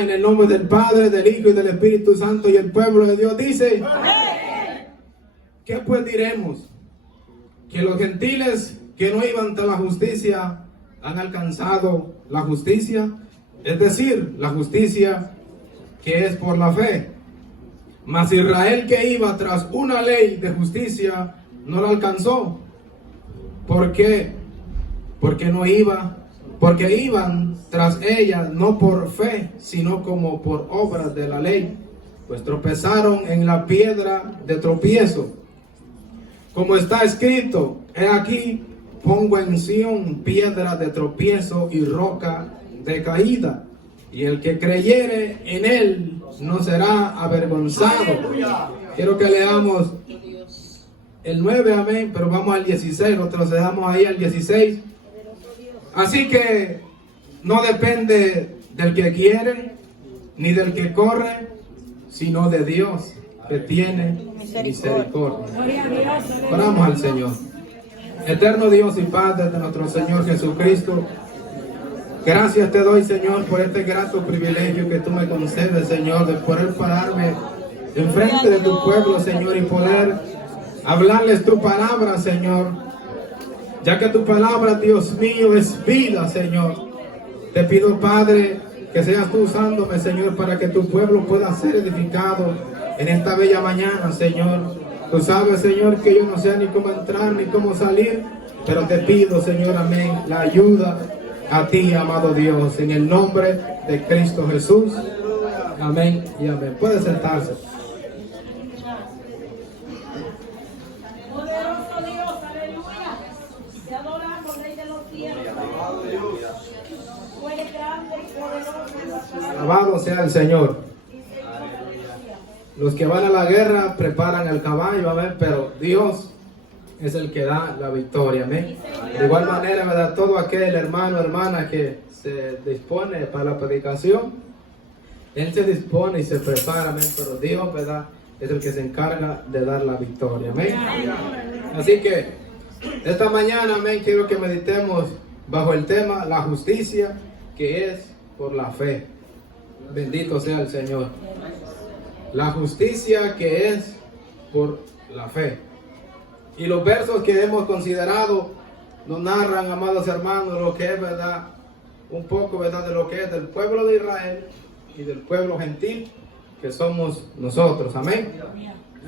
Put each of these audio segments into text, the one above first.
En el nombre del Padre, del Hijo y del Espíritu Santo, y el pueblo de Dios dice: ¿qué pues diremos? Que los gentiles que no iban tras la justicia han alcanzado la justicia, es decir, la justicia que es por la fe. Mas Israel, que iba tras una ley de justicia, no la alcanzó. ¿Por qué? Porque iban tras ella no por fe, sino como por obras de la ley, pues tropezaron en la piedra de tropiezo. Como está escrito: he aquí, pongo en Sión piedra de tropiezo y roca de caída, y el que creyere en él no será avergonzado. Quiero que leamos el 9, amén, pero vamos al 16, retrocedamos ahí al 16. Así que no depende del que quiere, ni del que corre, sino de Dios, que tiene misericordia. Oramos al Señor. Eterno Dios y Padre de nuestro Señor Jesucristo, gracias te doy, Señor, por este grato privilegio que tú me concedes, Señor, de poder pararme enfrente de tu pueblo, Señor, y poder hablarles tu palabra, Señor. Ya que tu palabra, Dios mío, es vida, Señor. Te pido, Padre, que seas tú usándome, Señor, para que tu pueblo pueda ser edificado en esta bella mañana, Señor. Tú sabes, Señor, que yo no sé ni cómo entrar ni cómo salir, pero te pido, Señor, amén, la ayuda a ti, amado Dios, en el nombre de Cristo Jesús. Amén y amén. Puede sentarse. Alabado sea el Señor. Los que van a la guerra preparan el caballo, amén, pero Dios es el que da la victoria, amén. De igual manera, ¿verdad? Todo aquel hermano, hermana que se dispone para la predicación, él se dispone y se prepara, amén, pero Dios, ¿verdad?, es el que se encarga de dar la victoria, amén. Así que esta mañana, amén, quiero que meditemos bajo el tema la justicia que es por la fe. Bendito sea el Señor. La justicia que es por la fe. Y los versos que hemos considerado nos narran, amados hermanos, lo que es, verdad, un poco, verdad, de lo que es del pueblo de Israel y del pueblo gentil que somos nosotros, amén.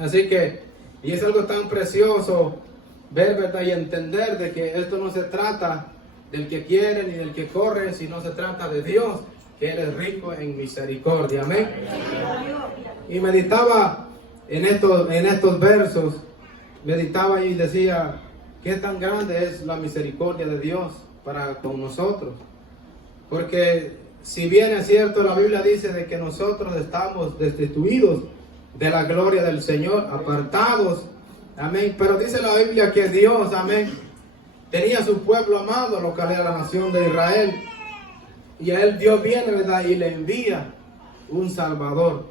Así que, y es algo tan precioso ver, verdad, y entender de que esto no se trata del que quiere ni del que corre, sino se trata de Dios, que Él es rico en misericordia, amén. Y meditaba en estos versos, meditaba y decía, qué tan grande es la misericordia de Dios para con nosotros. Porque si bien es cierto, la Biblia dice de que nosotros estamos destituidos de la gloria del Señor, apartados, amén. Pero dice la Biblia que Dios, amén, tenía su pueblo amado, lo que era la nación de Israel. Y a él Dios viene, ¿verdad?, y le envía un Salvador.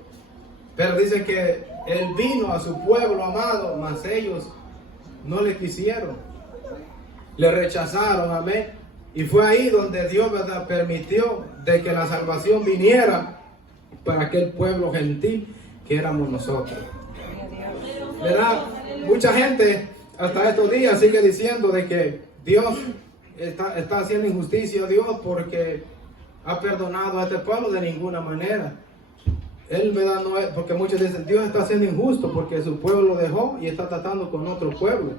Pero dice que él vino a su pueblo amado, mas ellos no le quisieron. Le rechazaron, amén. Y fue ahí donde Dios, ¿verdad?, permitió de que la salvación viniera para aquel pueblo gentil que éramos nosotros. ¿Verdad? Mucha gente hasta estos días sigue diciendo de que Dios está haciendo injusticia a Dios porque ha perdonado a este pueblo. De ninguna manera. Él, ¿verdad?, no es, porque muchos dicen Dios está siendo injusto porque su pueblo lo dejó y está tratando con otro pueblo.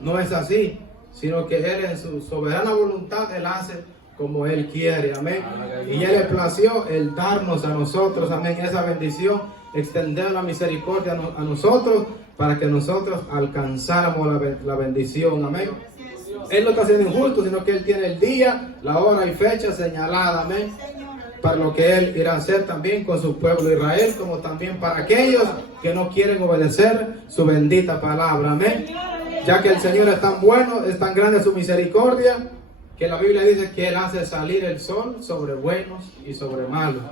No es así, sino que Él en su soberana voluntad Él hace como Él quiere, amén. Y Él le plació el darnos a nosotros, amén, esa bendición, extender la misericordia a nosotros para que nosotros alcanzáramos la bendición, amén. Él no está siendo injusto, sino que Él tiene el día, la hora y fecha señalada, amén, para lo que Él irá a hacer también con su pueblo Israel, como también para aquellos que no quieren obedecer su bendita palabra, amén. Ya que el Señor es tan bueno, es tan grande su misericordia, que la Biblia dice que Él hace salir el sol sobre buenos y sobre malos.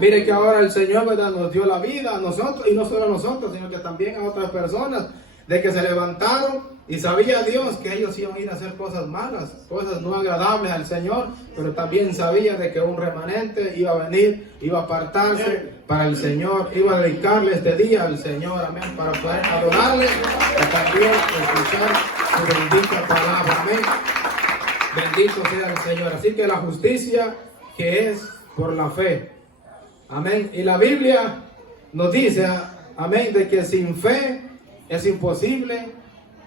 Mire que ahora el Señor, ¿verdad?, nos dio la vida a nosotros, y no solo a nosotros, sino que también a otras personas. de que se levantaron y sabía Dios que ellos iban a ir a hacer cosas malas, cosas no agradables al Señor, pero también sabía de que un remanente iba a venir, iba a apartarse para el Señor, iba a dedicarle este día al Señor, amén, para poder adorarle y también escuchar su bendita palabra, amén. Bendito sea el Señor. Así que la justicia que es por la fe, amén. Y la Biblia nos dice, amén, de que sin fe es imposible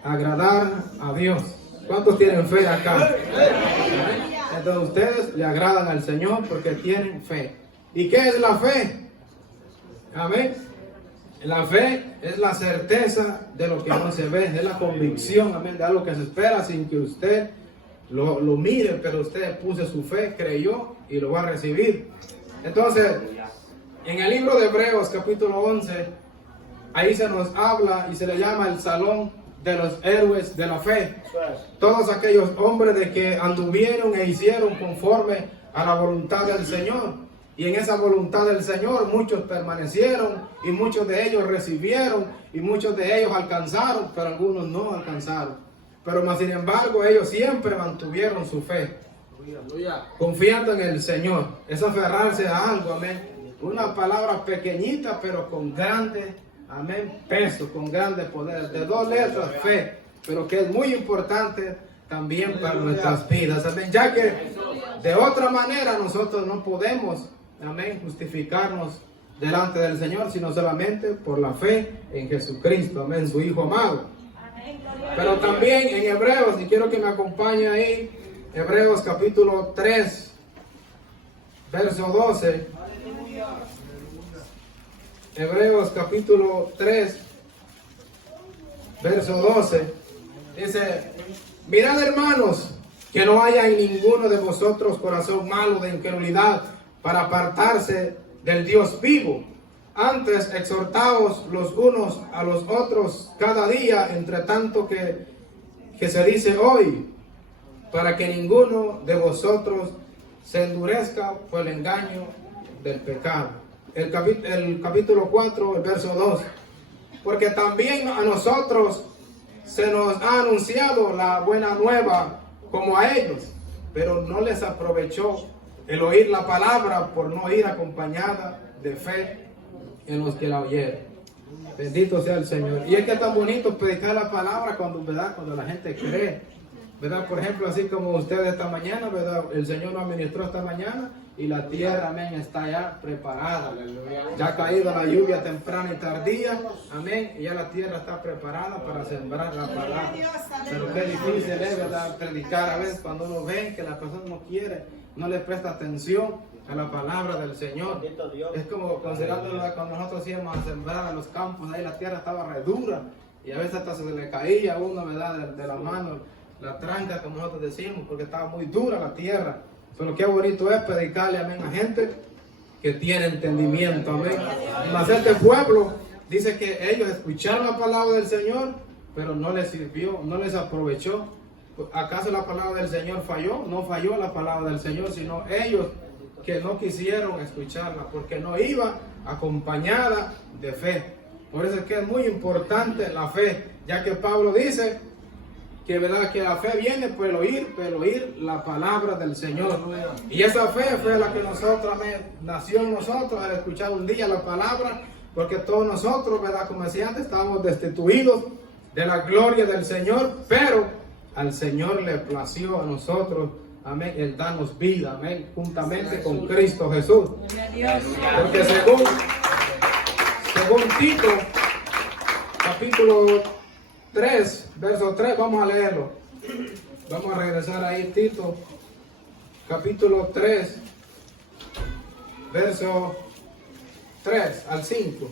agradar a Dios. ¿Cuántos tienen fe acá? ¿Amén? Entonces ustedes le agradan al Señor porque tienen fe. ¿Y qué es la fe? Amén. La fe es la certeza de lo que no se ve, es la convicción, amén, de algo que se espera sin que usted lo mire, pero usted puso su fe, creyó y lo va a recibir. Entonces, en el libro de Hebreos capítulo 11, ahí se nos habla y se le llama el salón de los héroes de la fe. Todos aquellos hombres de que anduvieron e hicieron conforme a la voluntad del Señor. Y en esa voluntad del Señor muchos permanecieron y muchos de ellos recibieron y muchos de ellos alcanzaron, pero algunos no alcanzaron. Pero más sin embargo ellos siempre mantuvieron su fe, confiando en el Señor. Es aferrarse a algo, amén. Una palabra pequeñita pero con grande, amén, peso, con grande poder. De 2 letras, fe, pero que es muy importante también para nuestras vidas, amén. Ya que de otra manera nosotros no podemos, amén, justificarnos delante del Señor, sino solamente por la fe en Jesucristo, amén, su Hijo amado. Pero también en Hebreos, y quiero que me acompañe ahí, Hebreos capítulo 3, verso 12. Hebreos capítulo 3, verso 12. Dice, mirad hermanos, que no haya en ninguno de vosotros corazón malo de incredulidad para apartarse del Dios vivo. Antes exhortaos los unos a los otros cada día, entre tanto que se dice hoy, para que ninguno de vosotros se endurezca por el engaño del pecado. El capítulo 4, el verso 2. Porque también a nosotros se nos ha anunciado la buena nueva como a ellos, pero no les aprovechó el oír la palabra por no ir acompañada de fe en los que la oyeron. Bendito sea el Señor. Y es que es tan bonito predicar la palabra cuando, ¿verdad?, cuando la gente cree, ¿verdad? Por ejemplo, así como usted esta mañana, ¿verdad? El Señor nos administró esta mañana y la tierra, amén, está ya preparada. Ya ha caído la lluvia temprana y tardía, amén, y ya la tierra está preparada para sembrar la palabra. Pero qué difícil es, ¿verdad?, predicar a veces cuando uno ve que la persona no quiere, no le presta atención a la palabra del Señor. Es como considerando cuando nosotros íbamos a sembrar en los campos, ahí la tierra estaba re dura y a veces hasta se le caía a uno, ¿verdad?, de la mano, la tranca, como nosotros decimos, porque estaba muy dura la tierra. Pero qué bonito es predicarle, amén, a gente que tiene entendimiento, amén. Mas este pueblo dice que ellos escucharon la palabra del Señor, pero no les sirvió, no les aprovechó. ¿Acaso la palabra del Señor falló? No falló la palabra del Señor, sino ellos que no quisieron escucharla, porque no iba acompañada de fe. Por eso es que es muy importante la fe, ya que Pablo dice que, ¿verdad?, que la fe viene por el oír la palabra del Señor. Y esa fe fue la que nosotros, nació en nosotros al escuchar un día la palabra, porque todos nosotros, ¿verdad?, como decía antes, estábamos destituidos de la gloria del Señor, pero al Señor le plació a nosotros, amén, el darnos vida, amén, juntamente con Cristo Jesús. Porque según Tito, capítulo 3, verso 3, vamos a leerlo. Vamos a regresar ahí, Tito, capítulo 3, verso 3 al 5.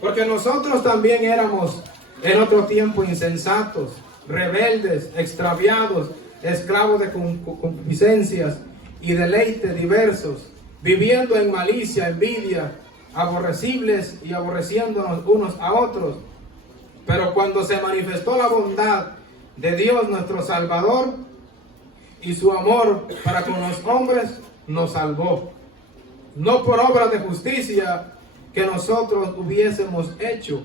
Porque nosotros también éramos en otro tiempo insensatos, rebeldes, extraviados, esclavos de concupiscencias y deleites diversos, viviendo en malicia, envidia, aborrecibles y aborreciéndonos unos a otros. Pero cuando se manifestó la bondad de Dios nuestro Salvador y su amor para con los hombres, nos salvó, no por obras de justicia que nosotros hubiésemos hecho,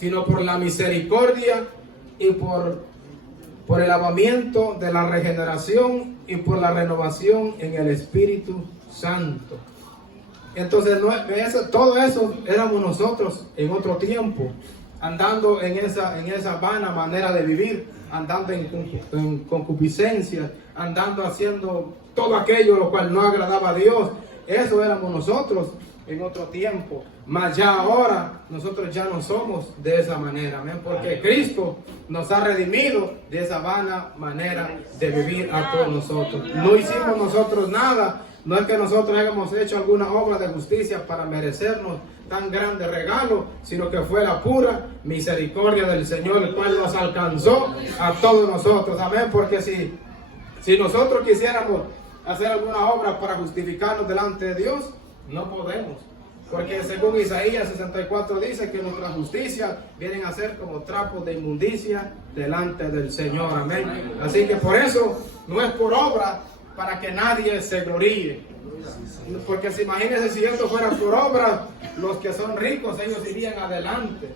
sino por la misericordia y por el lavamiento de la regeneración y por la renovación en el Espíritu Santo. Entonces, todo eso éramos nosotros en otro tiempo, andando en esa vana manera de vivir, andando en concupiscencia, andando haciendo todo aquello lo cual no agradaba a Dios. Eso éramos nosotros en otro tiempo. Mas ya ahora nosotros ya no somos de esa manera, amén, porque Cristo nos ha redimido de esa vana manera de vivir a todos nosotros. No hicimos nosotros nada, no es que nosotros hayamos hecho alguna obra de justicia para merecernos tan grande regalo, sino que fue la pura misericordia del Señor, el cual nos alcanzó a todos nosotros, amén, porque si nosotros quisiéramos hacer alguna obra para justificarnos delante de Dios, no podemos. Porque según Isaías 64 dice que nuestras justicias vienen a ser como trapos de inmundicia delante del Señor. Amén. Así que por eso no es por obra para que nadie se gloríe. Porque si imagínense si esto fuera por obra, los que son ricos ellos irían adelante.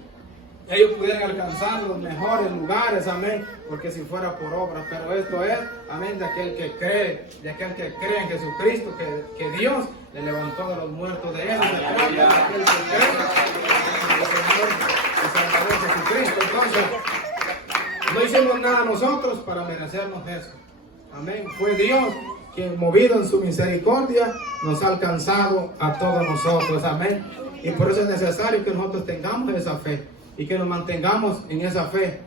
Ellos pudieran alcanzar los mejores lugares, amén, porque si fuera por obra, pero esto es, amén, de aquel que cree en Jesucristo, que Dios le levantó de los muertos de él, de aquel que cree en el Señor y Salvador Jesucristo. Entonces, no hicimos nada nosotros para merecernos eso, amén, fue Dios quien movido en su misericordia nos ha alcanzado a todos nosotros, amén, y por eso es necesario que nosotros tengamos esa fe. Y que nos mantengamos en esa fe,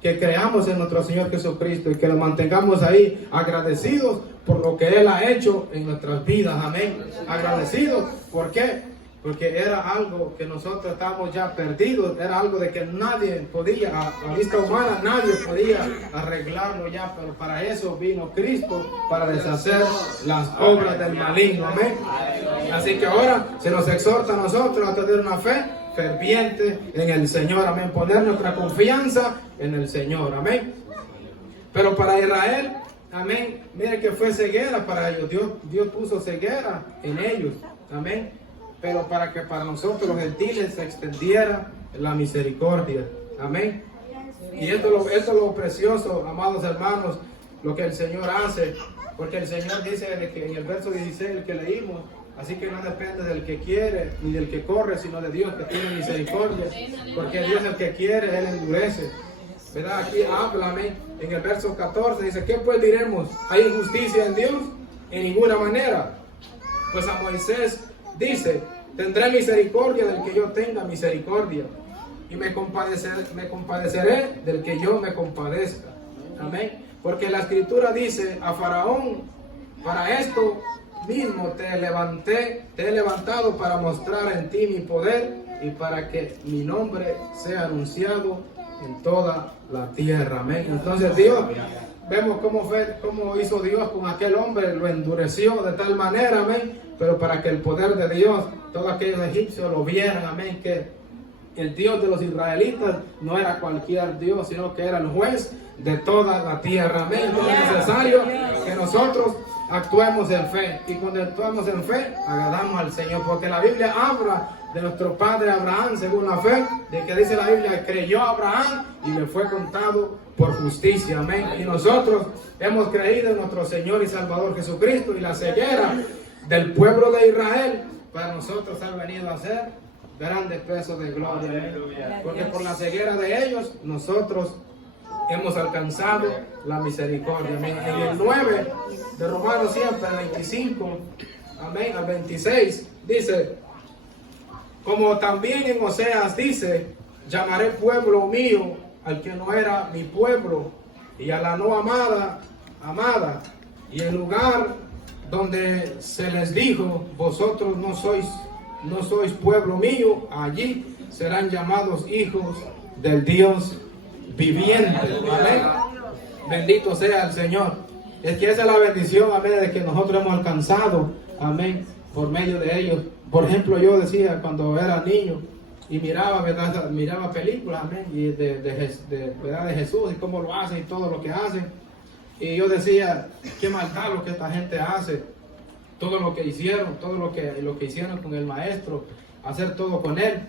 que creamos en nuestro Señor Jesucristo y que nos mantengamos ahí agradecidos por lo que Él ha hecho en nuestras vidas, amén. Agradecidos, ¿por qué? Porque era algo que nosotros estábamos ya perdidos, era algo de que nadie podía, a vista humana, nadie podía arreglarlo ya, pero para eso vino Cristo, para deshacer las obras del maligno, amén. Así que ahora se nos exhorta a nosotros a tener una fe ferviente en el Señor, amén, poner nuestra confianza en el Señor, amén. Pero para Israel, amén, mire que fue ceguera para ellos, Dios puso ceguera en ellos, amén, pero para que para nosotros los gentiles se extendiera la misericordia, amén. Y esto es lo precioso, amados hermanos, lo que el Señor hace, porque el Señor dice que en el verso 16, el que leímos, así que no depende del que quiere ni del que corre, sino de Dios que tiene misericordia. Porque Dios el que quiere, Él endurece. ¿Verdad? Aquí háblame. En el verso 14 dice, ¿qué pues diremos? ¿Hay injusticia en Dios? En ninguna manera. Pues a Moisés dice, tendré misericordia del que yo tenga misericordia. Y me compadeceré del que yo me compadezca. Amén. Porque la Escritura dice a Faraón, para esto mismo te he levantado para mostrar en ti mi poder y para que mi nombre sea anunciado en toda la tierra. Amén. Entonces Dios, vemos cómo hizo Dios con aquel hombre, lo endureció de tal manera, amén, pero para que el poder de Dios, todos aquellos egipcios lo vieran, amén, que el Dios de los israelitas no era cualquier Dios, sino que era el juez de toda la tierra, amén. Es necesario que nosotros actuemos en fe, y cuando actuamos en fe agradamos al Señor, porque la Biblia habla de nuestro padre Abraham según la fe, de que dice la Biblia, creyó Abraham y le fue contado por justicia, amén. Y nosotros hemos creído en nuestro Señor y Salvador Jesucristo, y la ceguera del pueblo de Israel para nosotros ha venido a ser grandes pesos de gloria, amén. Porque por la ceguera de ellos nosotros hemos alcanzado la misericordia, amén. En el 9 de Romanos siempre, el 25, amén, al 26, dice, como también en Oseas dice, llamaré pueblo mío al que no era mi pueblo, y a la no amada, amada, y el lugar donde se les dijo, vosotros no sois pueblo mío, allí serán llamados hijos del Dios viviente, amén. Bendito sea el Señor. Es que esa es la bendición, amén, de que nosotros hemos alcanzado, amén, por medio de ellos. Por ejemplo, yo decía cuando era niño y miraba, ¿verdad? Miraba películas, amén, y ¿verdad? De Jesús y cómo lo hacen y todo lo que hacen. Y yo decía, qué maldad lo que esta gente hace, todo lo que hicieron, todo lo que hicieron con el maestro, hacer todo con él.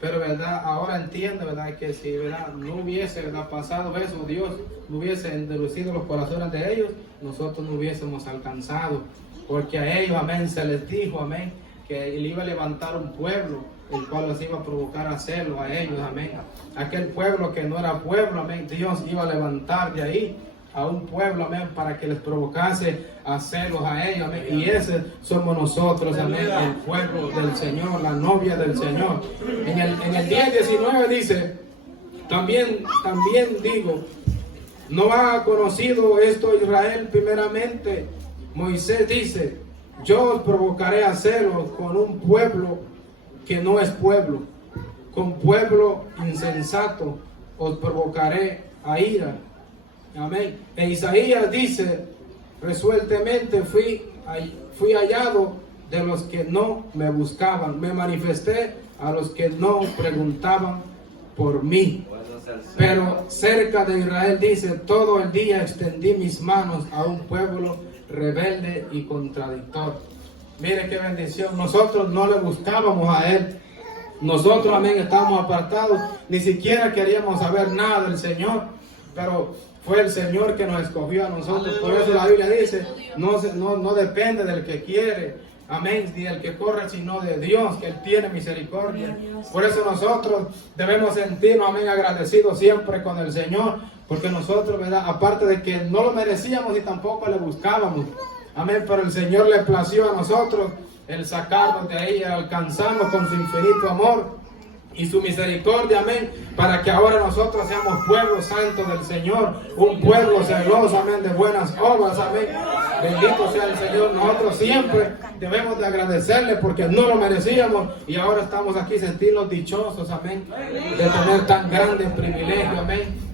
Pero verdad, ahora entiendo, verdad, que si verdad no hubiese verdad pasado eso, Dios no hubiese endurecido los corazones de ellos, nosotros no hubiésemos alcanzado, porque a ellos, amén, se les dijo, amén, que él iba a levantar un pueblo, el cual los iba a provocar a hacerlo a ellos, amén. Aquel pueblo que no era pueblo, amén, Dios iba a levantar de ahí a un pueblo, amén, para que les provocase a hacerlos a ellos, amén. Y ese somos nosotros, amén, el pueblo del Señor, la novia del Señor. En el 10:19 dice, también digo, ¿no ha conocido esto Israel primeramente? Moisés dice, yo os provocaré a hacerlo con un pueblo que no es pueblo, con pueblo insensato os provocaré a ira. Amén. E Isaías dice, resueltamente fui hallado de los que no me buscaban, me manifesté a los que no preguntaban por mí. Pero cerca de Israel dice, todo el día extendí mis manos a un pueblo rebelde y contradictor. Mire qué bendición, nosotros no le buscábamos a él. Nosotros, amén, estábamos apartados, ni siquiera queríamos saber nada del Señor, pero fue el Señor que nos escogió a nosotros. Por eso la Biblia dice, no depende del que quiere, amén, ni del que corre, sino de Dios, que Él tiene misericordia. Por eso nosotros debemos sentirnos, amén, agradecidos siempre con el Señor, porque nosotros, ¿verdad?, aparte de que no lo merecíamos y tampoco le buscábamos, amén, pero el Señor le plació a nosotros el sacarnos de ahí, alcanzarnos con su infinito amor y su misericordia, amén, para que ahora nosotros seamos pueblo santo del Señor, un pueblo celoso, amén, de buenas obras, amén. Bendito sea el Señor. Nosotros siempre debemos de agradecerle porque no lo merecíamos y ahora estamos aquí sentirnos dichosos, amén, de tener tan grandes privilegios, amén.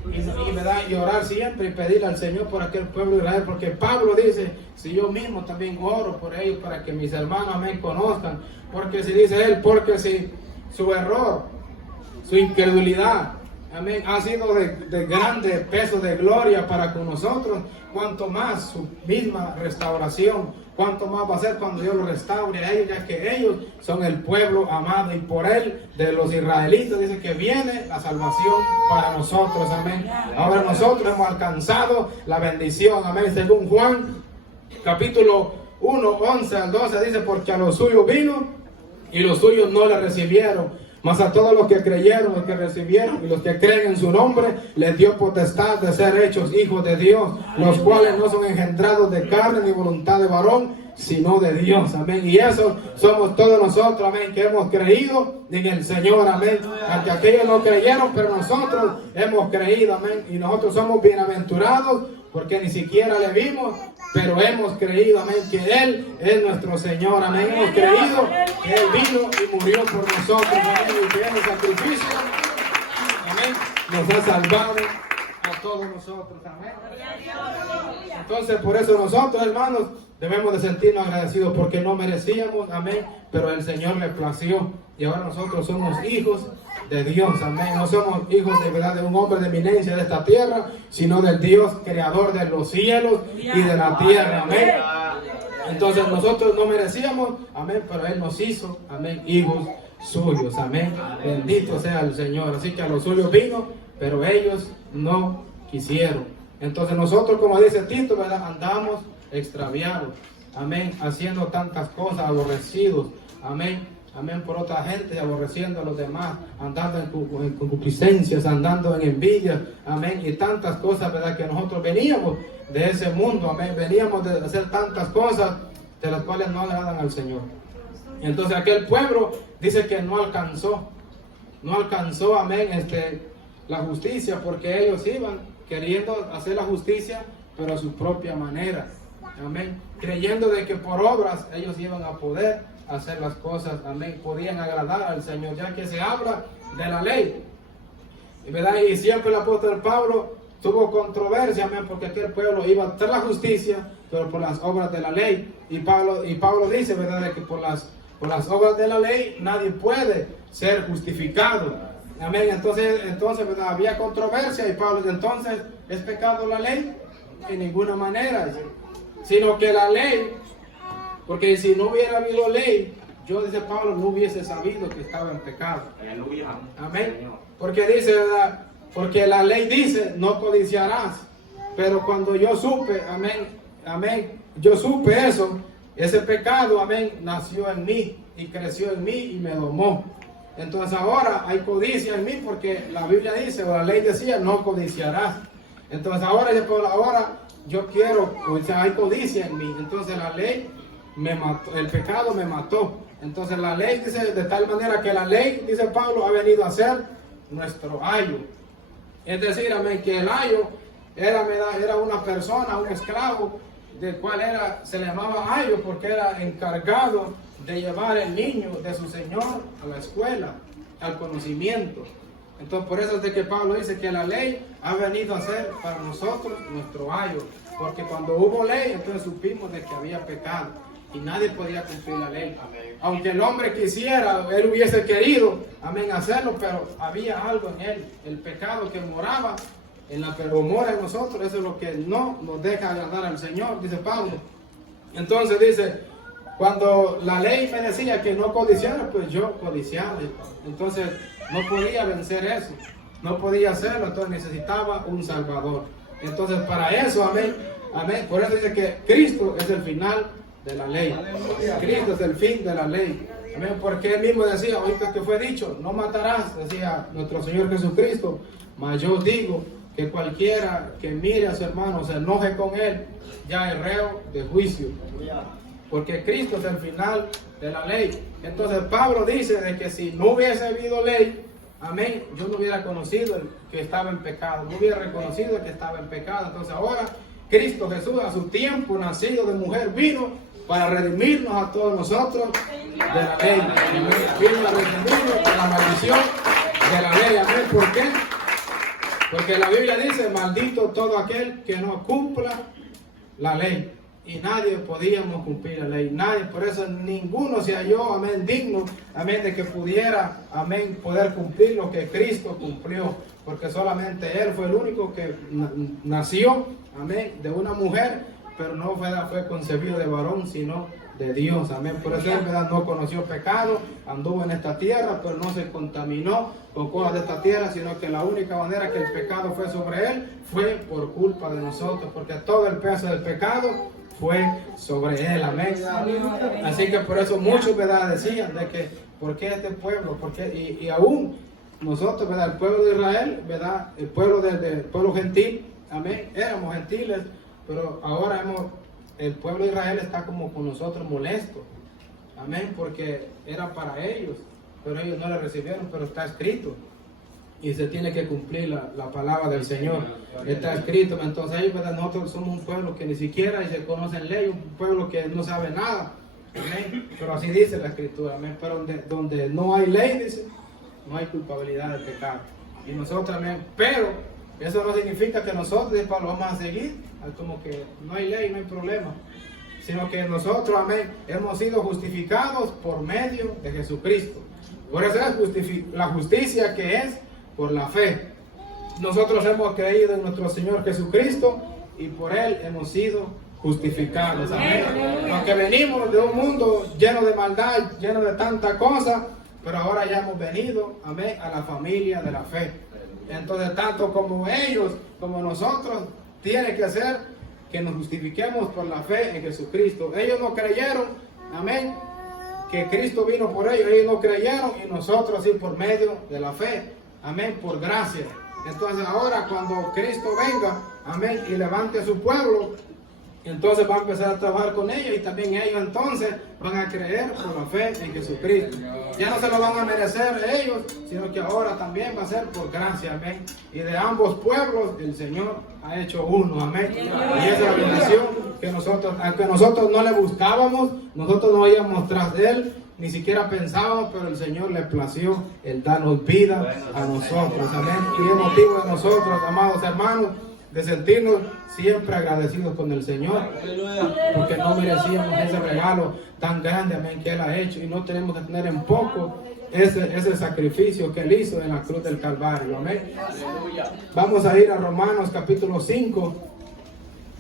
Y orar siempre y pedir al Señor por aquel pueblo de Israel, porque Pablo dice, si yo mismo también oro por ellos para que mis hermanos, amén, conozcan, porque si dice él, porque si su error, su incredulidad, amén, ha sido de grande peso de gloria para con nosotros, cuanto más su misma restauración, cuanto más va a ser cuando Dios los restaure a ellos, ya que ellos son el pueblo amado y por él de los israelitas dice que viene la salvación para nosotros, amén. Ahora nosotros hemos alcanzado la bendición, amén, según Juan capítulo 1, 11 al 12 dice, porque a los suyos vino y los suyos no le recibieron. Mas a todos los que creyeron, los que recibieron y los que creen en su nombre, les dio potestad de ser hechos hijos de Dios, los cuales no son engendrados de carne ni voluntad de varón, sino de Dios, amén. Y eso somos todos nosotros, amén, que hemos creído en el Señor, amén. Aunque aquellos no creyeron, pero nosotros hemos creído, amén. Y nosotros somos bienaventurados porque ni siquiera le vimos, pero hemos creído, amén, que Él es nuestro Señor, amén. Hemos creído que Él vino y murió por nosotros, amén, y que es el sacrificio, amén, nos ha salvado a todos nosotros, amén. Entonces, por eso nosotros, hermanos, debemos de sentirnos agradecidos porque no merecíamos, amén, pero el Señor le plació y ahora nosotros somos hijos de Dios, amén. No somos hijos de verdad de un hombre de eminencia de esta tierra, sino del Dios creador de los cielos y de la tierra, amén. Entonces nosotros no merecíamos, amén, pero Él nos hizo, amén, hijos suyos, amén. Bendito sea el Señor. Así que a los suyos vino, pero ellos no quisieron. Entonces nosotros, como dice Tito, ¿verdad?, andamos extraviados, amén, haciendo tantas cosas, aborrecidos, amén. Amén, por otra gente, aborreciendo a los demás, andando en concupiscencias, andando en envidia, amén, y tantas cosas, ¿verdad? Que nosotros veníamos de ese mundo, amén, veníamos de hacer tantas cosas de las cuales no le agradan al Señor. Entonces aquel pueblo dice que no alcanzó, amén, la justicia, porque ellos iban queriendo hacer la justicia, pero a su propia manera, amén, creyendo de que por obras ellos iban a poder hacer las cosas, amén, podían agradar al Señor, ya que se habla de la ley, ¿verdad? Y siempre el apóstol Pablo tuvo controversia, amén, porque aquel pueblo iba a hacer la justicia, pero por las obras de la ley, y Pablo dice, ¿verdad?, de que por las obras de la ley nadie puede ser justificado, amén. Entonces ¿verdad?, había controversia, y Pablo, entonces, ¿es pecado la ley? En ninguna manera, sino que la ley, porque si no hubiera habido ley, yo, dice Pablo, no hubiese sabido que estaba en pecado. Aleluya. Amén. Porque dice, ¿verdad? Porque la ley dice, no codiciarás. Pero cuando yo supe, amén, yo supe eso, ese pecado, amén, nació en mí y creció en mí y me domó. Entonces ahora hay codicia en mí porque la Biblia dice, o la ley decía, no codiciarás. Entonces ahora yo quiero, o sea, hay codicia en mí. Entonces la ley me mató, el pecado me mató. Entonces la ley dice, de tal manera que la ley, dice Pablo, ha venido a ser nuestro ayo. Es decir, amén, que el ayo era una persona, un esclavo, del cual se le llamaba ayo porque era encargado de llevar el niño de su señor a la escuela, al conocimiento. Entonces por eso es de que Pablo dice que la ley ha venido a ser para nosotros nuestro ayo, porque cuando hubo ley, entonces supimos de que había pecado y nadie podía cumplir la ley. Amén. Aunque el hombre quisiera, él hubiese querido, amén, hacerlo, pero había algo en él, el pecado que moraba pero mora en nosotros. Eso es lo que no nos deja agradar al Señor, dice Pablo. Entonces dice, cuando la ley me decía que no codiciara, pues yo codiciaba. Entonces no podía vencer eso, no podía hacerlo, entonces necesitaba un Salvador. Entonces para eso, amén, amén. Por eso dice que Cristo es el final de la ley. Cristo es el fin de la ley. Amén. Porque él mismo decía, ahorita que fue dicho, no matarás, decía nuestro Señor Jesucristo. Mas yo digo que cualquiera que mire a su hermano, se enoje con él, ya es reo de juicio. Porque Cristo es el final de la ley. Entonces Pablo dice de que si no hubiese habido ley, amén, yo no hubiera conocido que estaba en pecado, no hubiera reconocido que estaba en pecado. Entonces ahora Cristo Jesús, a su tiempo nacido de mujer, vino para redimirnos a todos nosotros de la ley. Vino a redimirnos de la maldición de la ley. Amén. ¿Por qué? Porque la Biblia dice, maldito todo aquel que no cumpla la ley. Y nadie podíamos cumplir la ley. Nadie, por eso ninguno se halló, amén, digno, amén, de que pudiera, amén, poder cumplir lo que Cristo cumplió. Porque solamente Él fue el único que nació, amén, de una mujer, pero no fue concebido de varón, sino de Dios, amén. Por eso Él, ¿verdad?, no conoció pecado, anduvo en esta tierra, pero no se contaminó con cosas de esta tierra, sino que la única manera que el pecado fue sobre Él fue por culpa de nosotros, porque todo el peso del pecado fue sobre Él, amén. Así que por eso muchos, ¿verdad?, decían de que, ¿por qué este pueblo? ¿Por qué? Y aún nosotros, ¿verdad?, el pueblo de Israel, ¿verdad?, el pueblo del pueblo gentil, amén, éramos gentiles, pero ahora el pueblo de Israel está como con nosotros molesto, amén, porque era para ellos, pero ellos no la recibieron, pero está escrito y se tiene que cumplir la palabra del Señor, está escrito. Entonces ellos, ¿verdad?, nosotros somos un pueblo que ni siquiera se conocen ley, un pueblo que no sabe nada, amén, pero así dice la escritura, amén. Pero donde no hay ley, dice, no hay culpabilidad de pecado, y nosotros, amén, pero eso no significa que nosotros, Pablo, vamos a seguir como que no hay ley, no hay problema, sino que nosotros, amén, hemos sido justificados por medio de Jesucristo. Por eso es la justicia que es por la fe. Nosotros hemos creído en nuestro Señor Jesucristo y por Él hemos sido justificados, amén. Aunque venimos de un mundo lleno de maldad, lleno de tanta cosa, pero ahora ya hemos venido, amén, a la familia de la fe. Entonces, tanto como ellos, como nosotros, tiene que ser que nos justifiquemos por la fe en Jesucristo. Ellos no creyeron, amén, que Cristo vino por ellos. Ellos no creyeron y nosotros sí por medio de la fe, amén, por gracia. Entonces ahora cuando Cristo venga, amén, y levante a su pueblo, entonces va a empezar a trabajar con ellos y también ellos entonces van a creer por la fe en Jesucristo. Ya no se lo van a merecer ellos, sino que ahora también va a ser por gracia, amén. Y de ambos pueblos el Señor ha hecho uno, amén. Y esa es la bendición que nosotros, aunque nosotros no le buscábamos, nosotros no íbamos tras de Él, ni siquiera pensábamos, pero el Señor le plació el darnos vida a nosotros, amén. Y es motivo de nosotros, amados hermanos, de sentirnos siempre agradecidos con el Señor, porque no merecíamos ese regalo tan grande, amén, que Él ha hecho, y no tenemos que tener en poco ese sacrificio que Él hizo en la cruz del Calvario, amén. Vamos a ir a Romanos capítulo 5,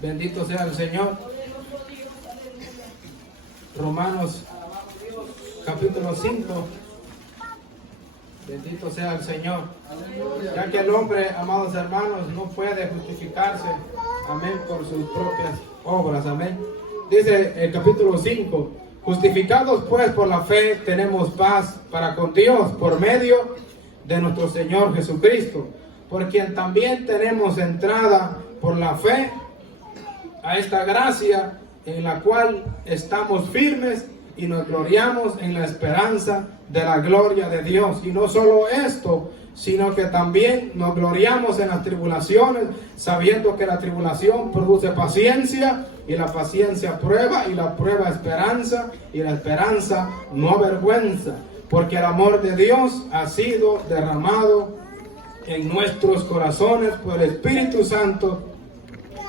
bendito sea el Señor. Romanos capítulo 5. Bendito sea el Señor. Ya que el hombre, amados hermanos, no puede justificarse, amén, por sus propias obras, amén. Dice el capítulo 5, justificados pues por la fe tenemos paz para con Dios por medio de nuestro Señor Jesucristo, por quien también tenemos entrada por la fe a esta gracia en la cual estamos firmes y nos gloriamos en la esperanza de la gloria de Dios. Y no solo esto, sino que también nos gloriamos en las tribulaciones, sabiendo que la tribulación produce paciencia, y la paciencia prueba, y la prueba esperanza, y la esperanza no avergüenza, porque el amor de Dios ha sido derramado en nuestros corazones por el Espíritu Santo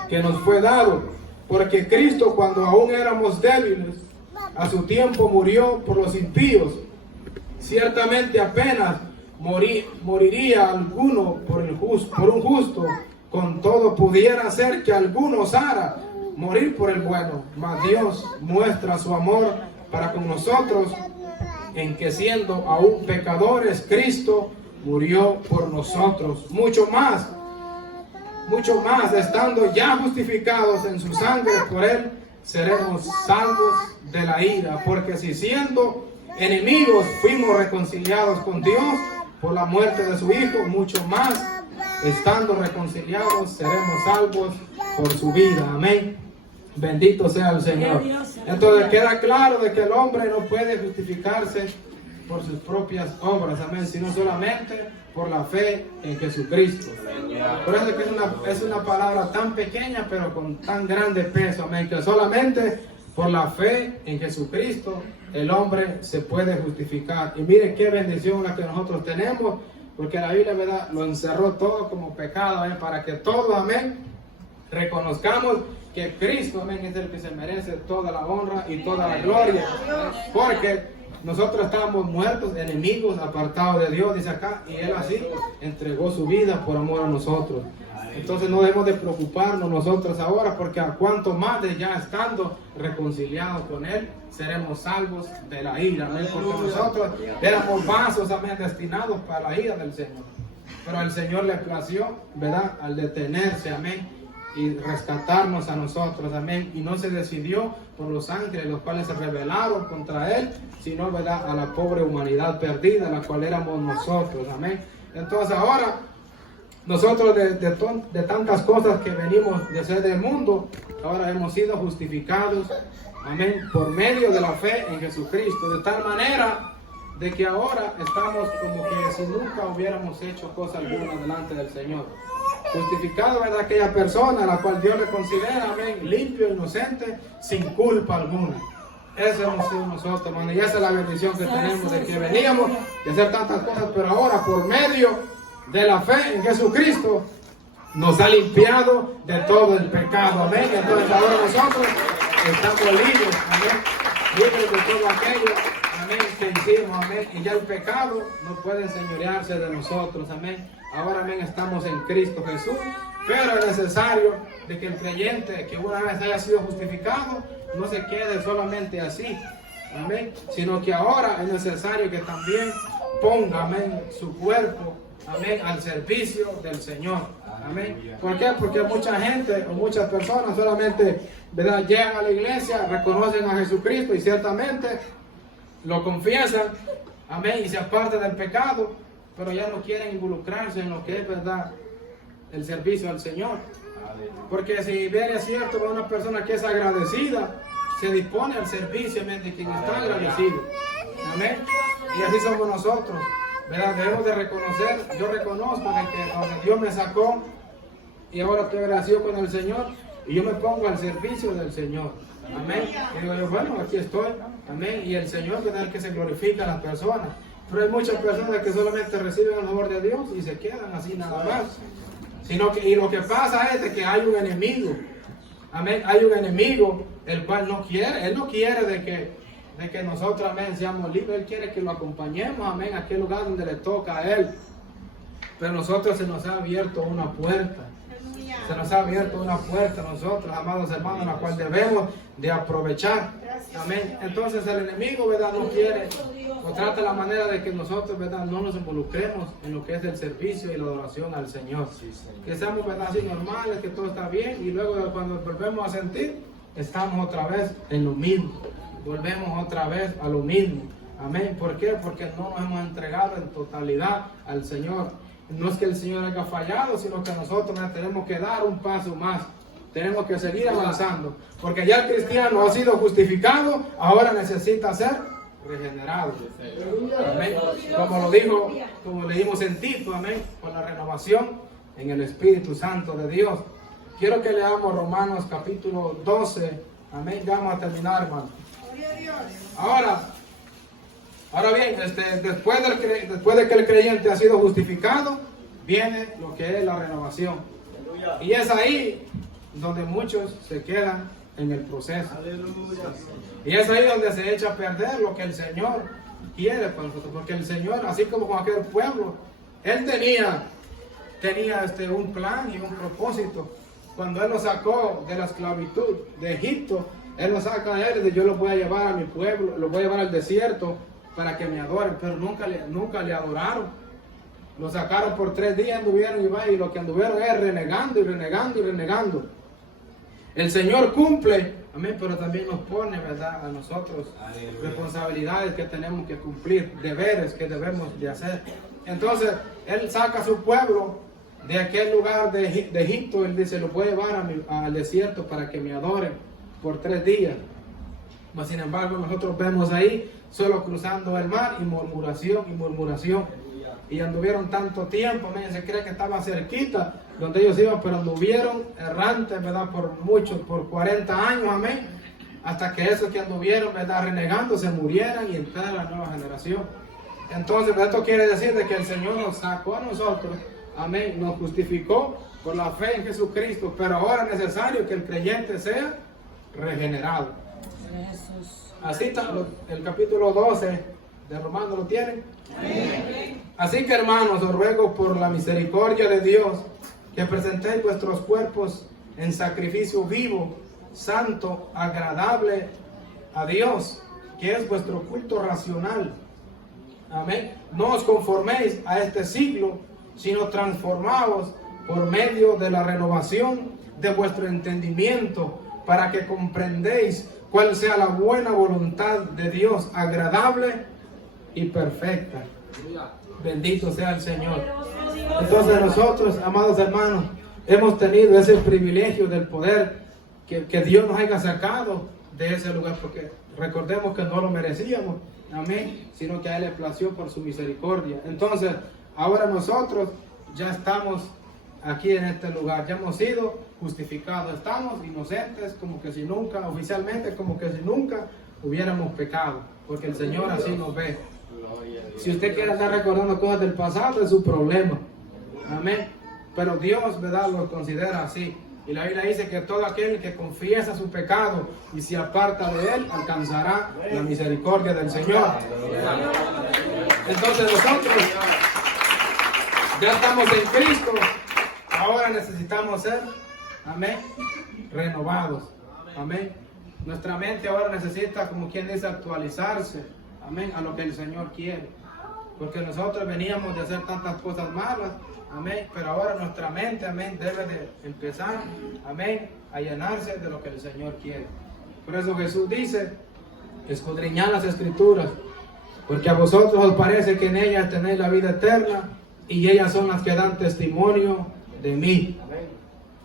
que nos fue dado. Porque Cristo, cuando aún éramos débiles, a su tiempo murió por los impíos. Ciertamente apenas moriría alguno por un justo, con todo pudiera ser que alguno osara morir por el bueno. Mas Dios muestra su amor para con nosotros, en que siendo aún pecadores, Cristo murió por nosotros. Mucho más, estando ya justificados en su sangre, por él seremos salvos de la ira. Porque si siendo enemigos fuimos reconciliados con Dios por la muerte de su Hijo, mucho más, estando reconciliados, seremos salvos por su vida. Amén. Bendito sea el Señor. Entonces queda claro de que el hombre no puede justificarse por sus propias obras, amén, sino solamente por la fe en Jesucristo. Por eso que es una palabra tan pequeña, pero con tan grande peso, amén, que solamente por la fe en Jesucristo el hombre se puede justificar. Y mire qué bendición la que nosotros tenemos, porque la Biblia, ¿verdad?, lo encerró todo como pecado, amén, para que todos, amén, reconozcamos que Cristo, amén, es el que se merece toda la honra y toda la gloria, porque nosotros estábamos muertos, enemigos, apartados de Dios, dice acá, y Él así entregó su vida por amor a nosotros. Entonces no debemos de preocuparnos nosotros ahora, porque a cuanto más de ya estando reconciliados con Él, seremos salvos de la ira, amén, porque nosotros éramos vasos, amén, destinados para la ira del Señor. Pero el Señor le plació, ¿verdad?, al detenerse, amén, y rescatarnos a nosotros, amén, y no se decidió por los ángeles, los cuales se rebelaron contra él, sino, ¿verdad?, a la pobre humanidad perdida, la cual éramos nosotros, amén. Entonces ahora, nosotros de tantas cosas que venimos de hacer del mundo, ahora hemos sido justificados, amén, por medio de la fe en Jesucristo, de tal manera de que ahora estamos como que si nunca hubiéramos hecho cosa alguna delante del Señor. Justificado es aquella persona a la cual Dios le considera, amén, limpio, inocente, sin culpa alguna. Eso hemos sido nosotros, hermano, y esa es la bendición que tenemos, de que veníamos de hacer tantas cosas, pero ahora por medio de la fe en Jesucristo nos ha limpiado de todo el pecado, amén. Entonces ahora nosotros estamos libres, amén, libres de todo aquello, amén, que hicimos, amén, y ya el pecado no puede enseñorearse de nosotros, amén. Ahora, amén, estamos en Cristo Jesús, pero es necesario de que el creyente que una vez haya sido justificado no se quede solamente así, amén, sino que ahora es necesario que también ponga, amén, su cuerpo, amén, al servicio del Señor, amén. ¿Por qué? Porque mucha gente o muchas personas solamente, ¿verdad?, llegan a la iglesia, reconocen a Jesucristo y ciertamente lo confiesan, amén, y se apartan del pecado, pero ya no quieren involucrarse en lo que es, ¿verdad?, el servicio al Señor. Porque si bien es cierto, una persona que es agradecida se dispone al servicio, amén, de quien está agradecido, amén. Y así somos nosotros, ¿verdad? Debemos de reconocer, yo reconozco de que cuando Dios me sacó y ahora estoy agradecido con el Señor, y yo me pongo al servicio del Señor, amén. Y digo yo, bueno, aquí estoy, amén, y el Señor es el que se glorifica a las personas. Pero hay muchas personas que solamente reciben el favor de Dios y se quedan así nada más. Y lo que pasa es de que hay un enemigo, amén, hay un enemigo el cual no quiere, él no quiere de que nosotros, amén, seamos libres. Él quiere que lo acompañemos, amén, a aquel lugar donde le toca a él. Pero nosotros se nos ha abierto una puerta. Se nos ha abierto una puerta a nosotros, amados hermanos, la cual debemos de aprovechar. Amén. Entonces el enemigo, ¿verdad?, no quiere o trata la manera de que nosotros, ¿verdad?, no nos involucremos en lo que es el servicio y la adoración al Señor. Que seamos, ¿verdad?, así normales, que todo está bien, y luego cuando volvemos a sentir, estamos otra vez en lo mismo. Volvemos otra vez a lo mismo. Amén. ¿Por qué? Porque no nos hemos entregado en totalidad al Señor. No es que el Señor haya fallado, sino que nosotros tenemos que dar un paso más. Tenemos que seguir avanzando, porque ya el cristiano ha sido justificado, ahora necesita ser regenerado. Amén. Como leímos en Tito, amén, con la renovación en el Espíritu Santo de Dios. Quiero que leamos Romanos capítulo 12. Amén. Ya vamos a terminar, hermano. Ahora bien, después de que el creyente ha sido justificado, viene lo que es la renovación. Y es ahí donde muchos se quedan en el proceso. Y es ahí donde se echa a perder lo que el Señor quiere para nosotros. Porque el Señor, así como con aquel pueblo, Él tenía un plan y un propósito. Cuando Él los sacó de la esclavitud de Egipto, Él los saca a Él y dice: yo los voy a llevar a mi pueblo, los voy a llevar al desierto para que me adoren. Pero nunca le adoraron. Lo sacaron por 3 días, anduvieron y lo que anduvieron es renegando y renegando y renegando. El Señor cumple, amén, pero también nos pone, ¿verdad?, a nosotros responsabilidades que tenemos que cumplir, deberes que debemos de hacer. Entonces, Él saca a su pueblo de aquel lugar de Egipto. Él dice: lo voy a llevar al desierto para que me adoren por 3 días. Mas, sin embargo, nosotros vemos ahí solo cruzando el mar y murmuración y murmuración. Y anduvieron tanto tiempo, amén, se cree que estaba cerquita donde ellos iban, pero anduvieron errantes, ¿verdad?, por 40 años, amén, hasta que esos que anduvieron, ¿verdad?, renegando, se murieran y entrara la nueva generación. Entonces, esto quiere decir de que el Señor nos sacó a nosotros, amén, nos justificó por la fe en Jesucristo, pero ahora es necesario que el creyente sea regenerado. Así está el capítulo 12 de Romanos, ¿lo tienen? Amén. Así que, hermanos, os ruego por la misericordia de Dios que presentéis vuestros cuerpos en sacrificio vivo, santo, agradable a Dios, que es vuestro culto racional. Amén. No os conforméis a este siglo, sino transformaos por medio de la renovación de vuestro entendimiento, para que comprendéis cuál sea la buena voluntad de Dios, agradable y perfecta. Bendito sea el Señor. Entonces nosotros, amados hermanos, hemos tenido ese privilegio del poder que Dios nos haya sacado de ese lugar, porque recordemos que no lo merecíamos, amén, sino que a Él le plació por su misericordia. Entonces, ahora nosotros ya estamos aquí en este lugar, ya hemos sido justificados, estamos inocentes, como que si nunca, oficialmente, como que si nunca hubiéramos pecado, porque el Señor así nos ve. Si usted quiere estar recordando cosas del pasado, es su problema. Amén. Pero Dios, ¿verdad?, lo considera así. Y la Biblia dice que todo aquel que confiesa su pecado y se aparta de él, alcanzará la misericordia del Señor. Entonces nosotros ya estamos en Cristo. Ahora necesitamos ser, amén, renovados. Amén. Nuestra mente ahora necesita, como quien dice, actualizarse. Amén, a lo que el Señor quiere. Porque nosotros veníamos de hacer tantas cosas malas, amén, pero ahora nuestra mente, amén, debe de empezar, amén, a llenarse de lo que el Señor quiere. Por eso Jesús dice: escudriñad las Escrituras, porque a vosotros os parece que en ellas tenéis la vida eterna, y ellas son las que dan testimonio de mí.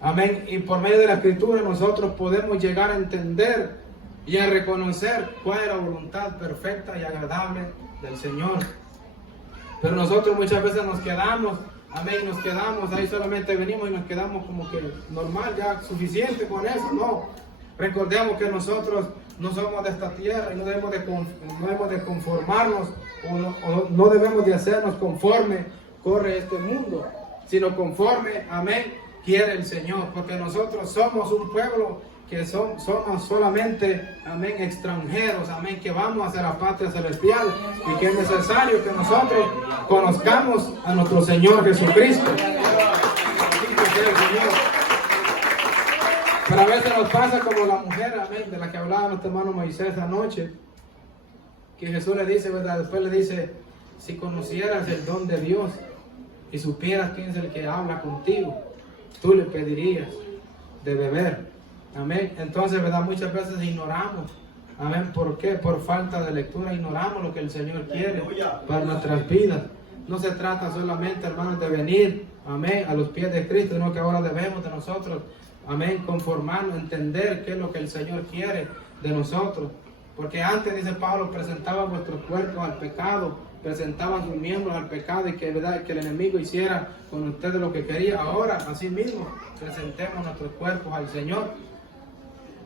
Amén. Y por medio de la Escritura nosotros podemos llegar a entender y a reconocer cuál es la voluntad perfecta y agradable del Señor. Pero nosotros muchas veces nos quedamos, amén, nos quedamos ahí, solamente venimos y nos quedamos como que normal, ya suficiente con eso. No, recordemos que nosotros no somos de esta tierra y no debemos de conformarnos o no debemos de hacernos conforme corre este mundo, sino conforme, amén, quiere el Señor, porque nosotros somos un pueblo que somos solamente, amén, extranjeros, amén, que vamos hacia la patria celestial, y que es necesario que nosotros conozcamos a nuestro Señor Jesucristo. Pero a veces nos pasa como la mujer, amén, de la que hablaba nuestro hermano Moisés anoche, que Jesús le dice, ¿verdad? Después le dice, si conocieras el don de Dios y supieras quién es el que habla contigo, tú le pedirías de beber. Amén. Entonces, ¿verdad? Muchas veces ignoramos. Amén. ¿Por qué? Por falta de lectura ignoramos lo que el Señor quiere para nuestras vidas. No se trata solamente, hermanos, de venir, amén, a los pies de Cristo, sino que ahora debemos de nosotros, amén, conformarnos, entender qué es lo que el Señor quiere de nosotros. Porque antes, dice Pablo, presentaban vuestros cuerpos al pecado, presentaban sus miembros al pecado y que, ¿verdad?, que el enemigo hiciera con ustedes lo que quería. Ahora, así mismo, presentemos nuestros cuerpos al Señor,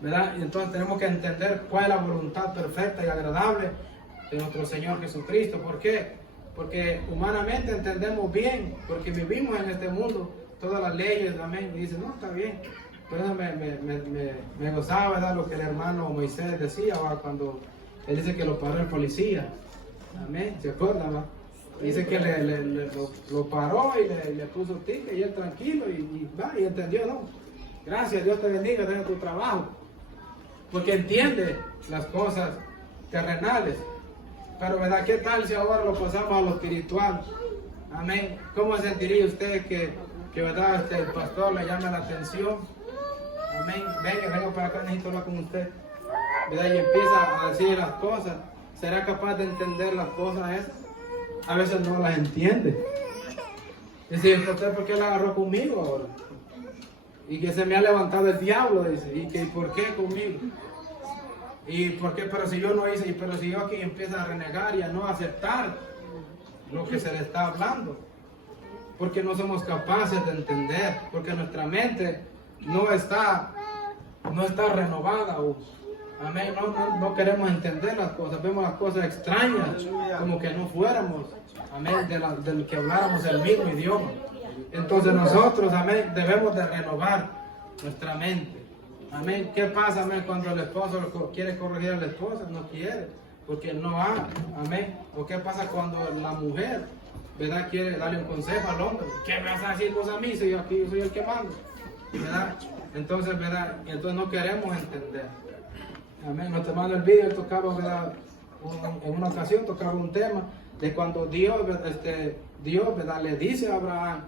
¿verdad? Y entonces tenemos que entender cuál es la voluntad perfecta y agradable de nuestro Señor Jesucristo. ¿Por qué? Porque humanamente entendemos bien, porque vivimos en este mundo, todas las leyes, amén, y dicen, no, está bien. Por eso me gozaba, ¿verdad?, lo que el hermano Moisés decía, ¿va?, cuando él dice que lo paró el policía, amén, ¿se acuerdan? ¿Va? Dice que lo paró y le puso ticket y él tranquilo y entendió, ¿no? Gracias, Dios te bendiga, tenga tu trabajo. Porque entiende las cosas terrenales. Pero, ¿verdad? ¿Qué tal si ahora lo pasamos a lo espiritual? Amén. ¿Cómo sentiría usted que ¿verdad?, el pastor le llame la atención? Amén. Venga para acá, necesito hablar con usted. ¿Verdad? Y empieza a decir las cosas. ¿Será capaz de entender las cosas esas? A veces no las entiende. Dice, ¿usted por qué la agarró conmigo ahora? Y que se me ha levantado el diablo, dice. ¿Y que por qué conmigo? ¿Y por qué? Pero si yo no hice, pero si yo aquí empiezo a renegar y a no aceptar lo que se le está hablando. Porque no somos capaces de entender. Porque nuestra mente no está renovada aún. Amén. No queremos entender las cosas. Vemos las cosas extrañas, como que no fuéramos, amén, del que habláramos el mismo idioma. Entonces nosotros, amén, debemos de renovar nuestra mente. Amén. ¿Qué pasa, amén, cuando el esposo quiere corregir a la esposa? No quiere, porque no ha. Amén. ¿O qué pasa cuando la mujer, ¿verdad?, quiere darle un consejo al hombre? ¿Qué me vas a decir vos a mí si yo aquí soy el que mando? ¿Verdad? Entonces, ¿verdad? Entonces no queremos entender. Amén. Nos tomando el vídeo, tocaba, ¿verdad?, en una ocasión tocaba un tema de cuando Dios, ¿verdad?, le dice a Abraham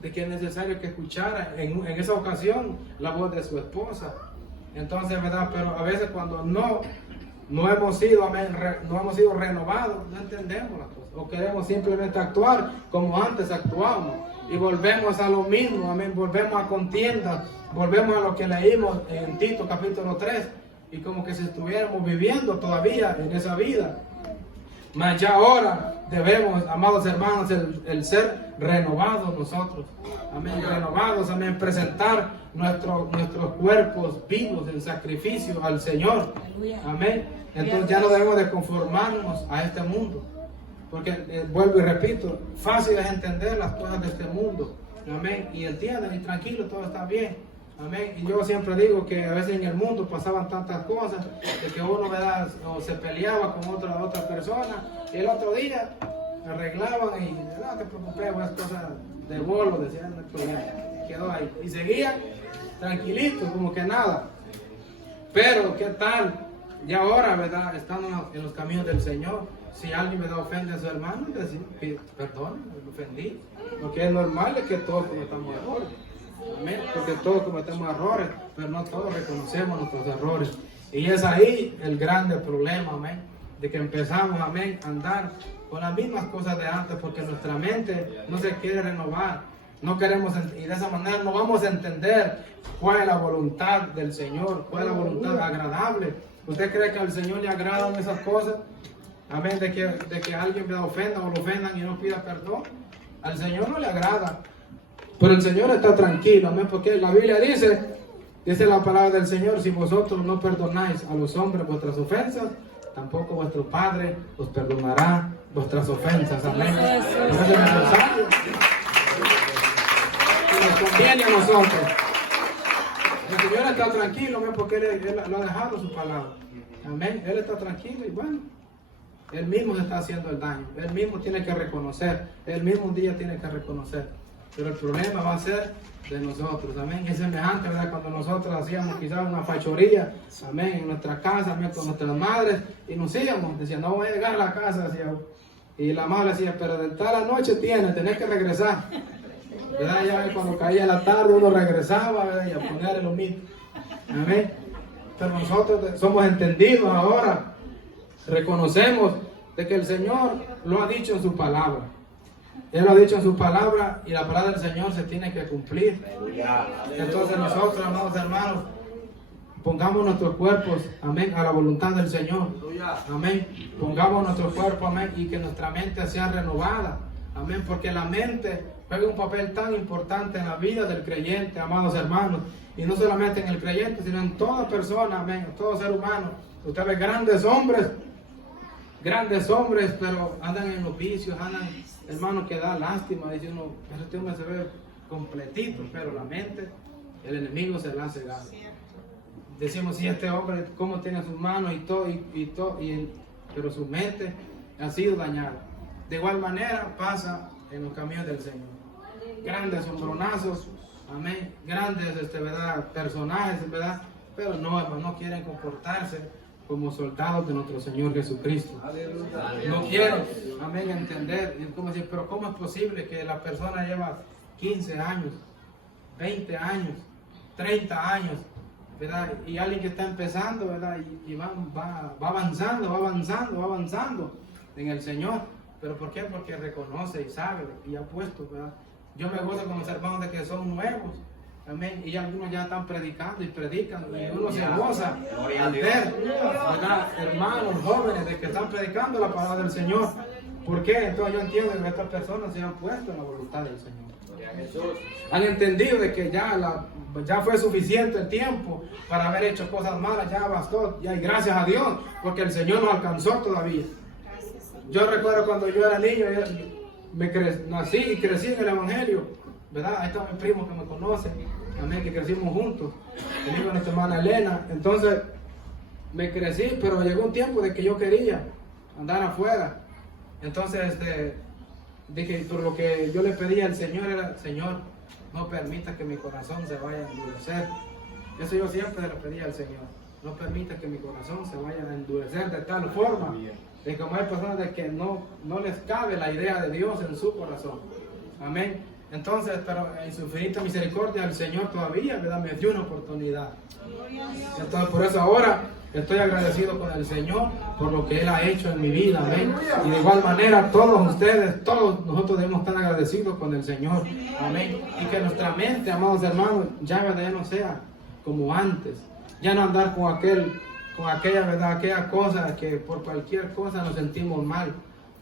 de que es necesario que escuchara en esa ocasión la voz de su esposa. Entonces, ¿verdad? Pero a veces cuando no hemos sido, amén, no hemos sido renovados, no entendemos las cosas. O queremos simplemente actuar como antes actuábamos. Y volvemos a lo mismo, amén. Volvemos a contiendas, volvemos a lo que leímos en Tito capítulo 3. Y como que si estuviéramos viviendo todavía en esa vida. Mas ya ahora debemos, amados hermanos, el ser renovados nosotros. Amén. Renovados, amén. Presentar nuestros cuerpos vivos en sacrificio al Señor. Amén. Entonces ya no debemos de conformarnos a este mundo. Porque, vuelvo y repito, fácil es entender las cosas de este mundo. Amén. Y entienden, y tranquilo, todo está bien. Amén. Y yo siempre digo que a veces en el mundo pasaban tantas cosas de que uno, ¿verdad?, o se peleaba con otra persona y el otro día arreglaban y no te preocupes, es cosas de bolo, decían, quedó ahí. Y seguían tranquilitos, como que nada. Pero, ¿qué tal? Ya ahora, ¿verdad?, estamos en los caminos del Señor. Si alguien me da ofende a su hermano, decir, perdón, me ofendí. Porque es normal que todos cometamos errores. Amén. Porque todos cometemos errores, pero no todos reconocemos nuestros errores. Y es ahí el grande problema, amén, de que empezamos, amén, a andar con las mismas cosas de antes, porque nuestra mente no se quiere renovar. No queremos, y de esa manera no vamos a entender cuál es la voluntad del Señor, cuál es la voluntad agradable. ¿Usted cree que al Señor le agradan esas cosas? Amén, de que alguien me ofenda o lo ofendan y no pida perdón. Al Señor no le agrada. Pero el Señor está tranquilo, amén, porque la Biblia dice la palabra del Señor, si vosotros no perdonáis a los hombres vuestras ofensas, tampoco vuestro Padre os perdonará vuestras ofensas, amén. Ese es el mensaje que nos conviene a nosotros. El Señor está tranquilo, amén, porque Él lo ha dejado su palabra, amén. Él está tranquilo y bueno, Él mismo se está haciendo el daño, Él mismo tiene que reconocer, Él mismo un día tiene que reconocer. pero el problema va a ser de nosotros, amén. Es semejante, ¿verdad? Cuando nosotros hacíamos quizás una fachoría, amén, en nuestra casa, amén, con nuestras madres, y nos íbamos, decían, no voy a llegar a la casa, decía, y la madre decía, pero de tal la noche tenés que regresar, ¿verdad? Ya cuando caía la tarde uno regresaba, ¿verdad? Y a poner lo mismo, amén. Pero nosotros somos entendidos ahora, reconocemos de que el Señor lo ha dicho en su palabra. Él lo ha dicho en su palabra y la palabra del Señor se tiene que cumplir. Entonces nosotros, amados hermanos, pongamos nuestros cuerpos, amén, a la voluntad del Señor. Amén. Pongamos nuestro cuerpo, amén, y que nuestra mente sea renovada. Amén, porque la mente juega un papel tan importante en la vida del creyente, amados hermanos. Y no solamente en el creyente, sino en toda persona, amén, en todo ser humano. Usted ve grandes hombres, pero andan en los vicios, andan, hermano, que da lástima. Dice uno, pero este hombre se ve completito, pero la mente, el enemigo se la ha cegado. Decimos, si este hombre, cómo tiene sus manos y todo, pero su mente ha sido dañada. De igual manera pasa en los caminos del Señor. Grandes hombronazos, amén, grandes ¿verdad? Personajes, ¿verdad? Pero no quieren comportarse como soldados de nuestro Señor Jesucristo. No quieren, amén, entender. Y como decir, pero ¿cómo es posible que la persona lleva 15 años, 20 años, 30 años, ¿verdad? Y alguien que está empezando, ¿verdad? Y va avanzando en el Señor. ¿Pero por qué? Porque reconoce y sabe y ha puesto, ¿verdad? Yo me gozo con los hermanos de que son nuevos, amén, y algunos ya están predicando y predican, y uno se goza al ver, ¿verdad? Hermanos jóvenes de que están predicando la palabra del Señor. ¿Por qué? Entonces yo entiendo que estas personas se han puesto en la voluntad del Señor. Han entendido de que ya fue suficiente el tiempo para haber hecho cosas malas, ya bastó, y gracias a Dios, porque el Señor nos alcanzó todavía. Yo recuerdo cuando yo era niño, nací y crecí en el Evangelio, ¿verdad? Ahí está mi primo que me conoce, también que crecimos juntos, el hijo de nuestra hermana Elena. Entonces, me crecí, pero llegó un tiempo de que yo quería andar afuera. Entonces, dije, por lo que yo le pedía al Señor era, Señor, no permita que mi corazón se vaya a endurecer. Eso yo siempre le pedía al Señor, no permita que mi corazón se vaya a endurecer de tal forma. De como hay personas de que no les cabe la idea de Dios en su corazón. Amén. Entonces, pero en su infinita misericordia, el Señor todavía me dio una oportunidad. Entonces, por eso ahora estoy agradecido con el Señor por lo que Él ha hecho en mi vida. Amén. Y de igual manera, todos ustedes, todos nosotros debemos estar agradecidos con el Señor. Amén. Y que nuestra mente, amados hermanos, ya no sea como antes. Ya no andar con aquella verdad, aquella cosa que por cualquier cosa nos sentimos mal,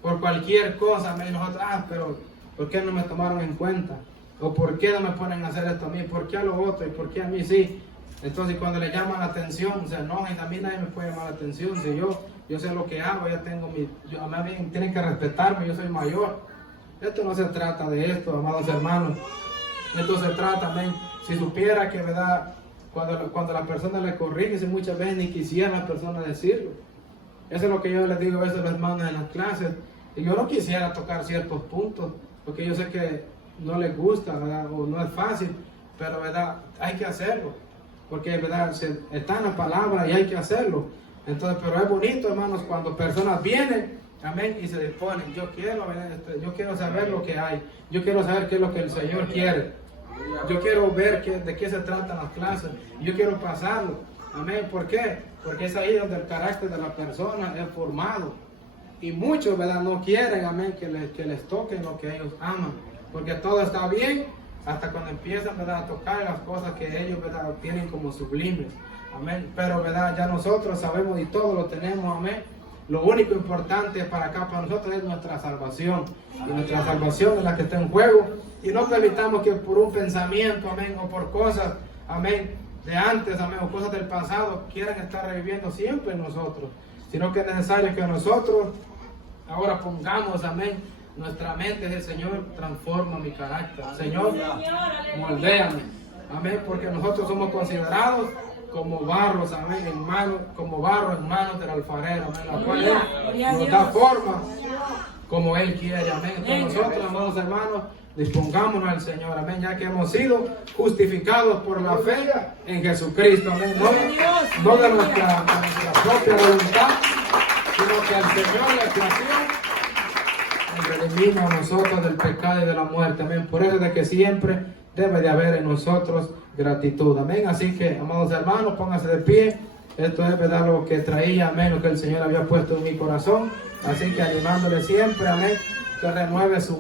por cualquier cosa, nosotros, pero ¿por qué no me tomaron en cuenta? ¿O por qué no me ponen a hacer esto a mí? ¿Por qué a lo otro? ¿Y por qué a mí sí? Entonces cuando le llaman la atención, se enojan, y a mí nadie me puede llamar la atención, si yo sé lo que hago, ya tengo a mí tienen que respetarme, yo soy mayor. Esto no se trata de esto, amados hermanos. Esto se trata, amén, si supiera que, verdad, cuando la persona le corrige, si muchas veces ni quisiera la persona decirlo. Eso es lo que yo les digo a veces a los hermanos en las clases. Y yo no quisiera tocar ciertos puntos, porque yo sé que no les gusta, ¿verdad? O no es fácil, pero, ¿verdad? Hay que hacerlo, porque, ¿verdad? Está en la palabra y hay que hacerlo. Entonces, pero es bonito, hermanos, cuando personas vienen, amén, y se disponen. Yo quiero saber lo que hay. Yo quiero saber qué es lo que el Señor quiere. Yo quiero ver de qué se tratan las clases. Yo quiero pasarlo. Amén. ¿Por qué? Porque es ahí donde el carácter de la persona es formado. Y muchos, ¿verdad? No quieren, amén, que les toquen lo que ellos aman. Porque todo está bien hasta cuando empiezan, ¿verdad?, a tocar las cosas que ellos, ¿verdad?, tienen como sublimes. Amén. Pero, ¿verdad?, ya nosotros sabemos y todo lo tenemos. Amén. Lo único importante para acá, para nosotros, es nuestra salvación. Y nuestra salvación es la que está en juego. Y no permitamos que por un pensamiento, amén, o por cosas, amén, de antes, amén, o cosas del pasado, quieran estar reviviendo siempre en nosotros. Sino que es necesario que nosotros ahora pongamos, amén, nuestra mente del Señor, transforma mi carácter. Señor, moldéame. Amén, porque nosotros somos considerados como barros, amén, como barro en manos del alfarero, amén, la cual Él nos da forma como Él quiere, amén. Entonces nosotros, amados hermanos, dispongámonos al Señor, amén, ya que hemos sido justificados por la fe en Jesucristo, amén. No de nuestra propia voluntad, sino que al Señor le plació redimirnos a nosotros del pecado y de la muerte, amén. Por eso es de que siempre debe de haber en nosotros gratitud, amén. Así que, amados hermanos, pónganse de pie. Esto es verdad lo que traía, amén, lo que el Señor había puesto en mi corazón. Así que animándole siempre, amén, que renueve su